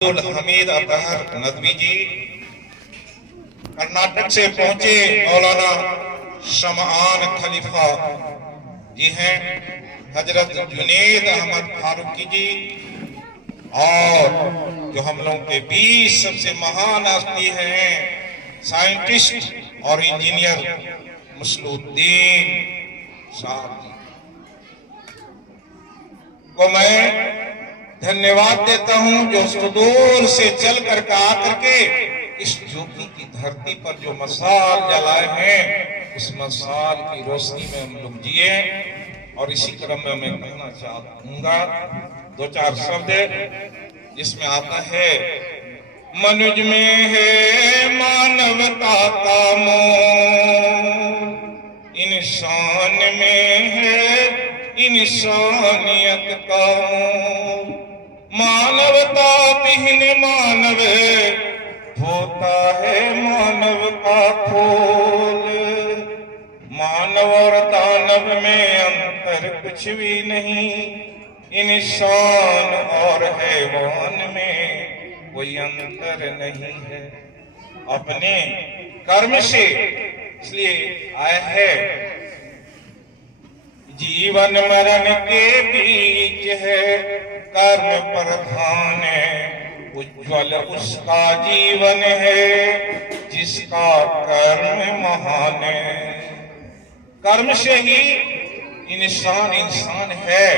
हमीद अतहर नदवी जी कर्नाटक से पहुंचे मौलाना शमआन खलीफा जी हैं, हजरत जुनेद अहमद फारूकी जी, और जो हम लोगों के बीच सबसे महान हस्ती हैं साइंटिस्ट और इंजीनियर मुसलुद्दीन साहब जी को मैं धन्यवाद देता हूं, जो सुदूर से चल कर आकर के इस जोगी की धरती पर जो मसाल जलाए हैं, उस मसाल की रोशनी में हम लोग जिए। और इसी क्रम में मैं कहना चाहूंगा दो चार शब्द जिसमें आता है, मनुज में है मानवता का मोह, इंसान में है इंसानियत का मोह, मानवता विहीन मानव होता है मानव का खोल, मानव और दानव में अंतर कुछ भी नहीं, इंसान और हैवान में कोई अंतर नहीं है। अपने कर्म से इसलिए आया है, जीवन मरण के बीच है कर्म प्रधान, उज्ज्वल उसका जीवन है जिसका कर्म महान है। कर्म से ही इंसान इंसान है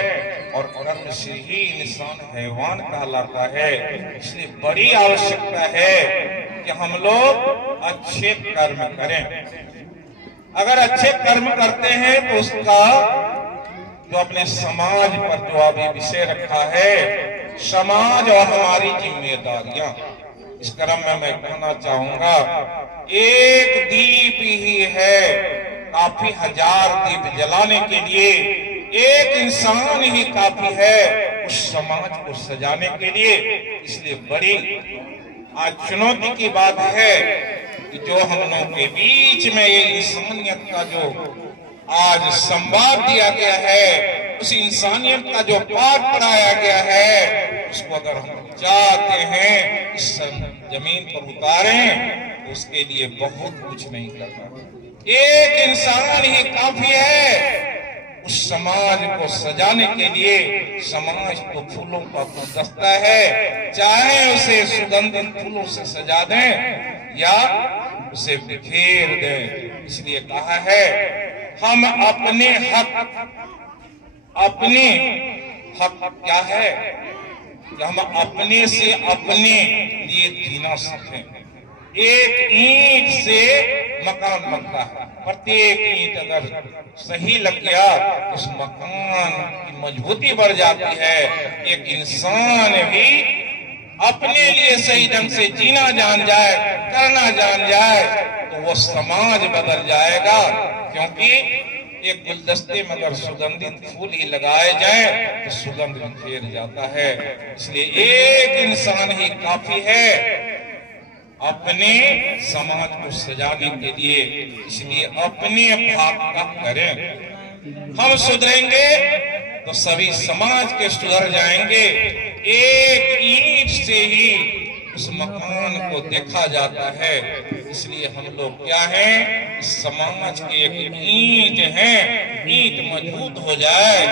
और कर्म से ही इंसान हैवान कहलाता है। इसलिए बड़ी आवश्यकता है कि हम लोग अच्छे कर्म करें। अगर अच्छे कर्म करते हैं तो उसका जो अपने समाज पर जो अभी विषय रखा है, समाज और हमारी जिम्मेदारियां, इस क्रम में मैं कहना चाहूंगा, एक दीप ही है काफी हजार दीप जलाने के लिए, एक इंसान ही काफी है उस समाज को सजाने के लिए। इसलिए बड़ी आज चुनौती की बात है कि जो हम लोगों के बीच में ये इंसानियत का जो आज संवाद दिया गया है, उस इंसानियत का जो पाठ पढ़ाया गया है, उसको अगर हम चाहते हैं इस जमीन पर उतारें तो उसके लिए बहुत कुछ नहीं करना। एक इंसान ही काफी है उस समाज को सजाने के लिए। समाज तो फूलों का गुलदस्ता है, चाहे उसे सुगंधित फूलों से सजा दें या उसे बिखेर दें। इसलिए कहा है, हम अपने हक क्या है कि हम अपने से अपने लिए जीना सीखें। एक ईंट से मकान बनता है, प्रत्येक ईंट अगर सही लग गया तो उस मकान की मजबूती बढ़ जाती है। एक इंसान भी अपने लिए सही ढंग से जीना जान जाए, करना जान जाए, तो वो समाज बदल जाएगा। क्योंकि एक गुलदस्ते में अगर सुगंधित फूल ही लगाए जाए तो सुगंध बिखेर जाता है। इसलिए एक इंसान ही काफी है अपने समाज को सजाने के लिए। इसलिए अपने भाग का करें। हम सुधरेंगे तो सभी समाज के सुधर जाएंगे। एक ईंट से ही उस मकान को देखा जाता है। इसलिए हम लोग क्या हैं, इस समाज के एक ईंट हैं। ईंट मजबूत हो जाए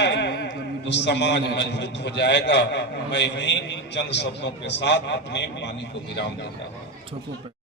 तो समाज मजबूत हो जाएगा। मैं ही चंद शब्दों के साथ अपने वाणी को विराम देता हूँ।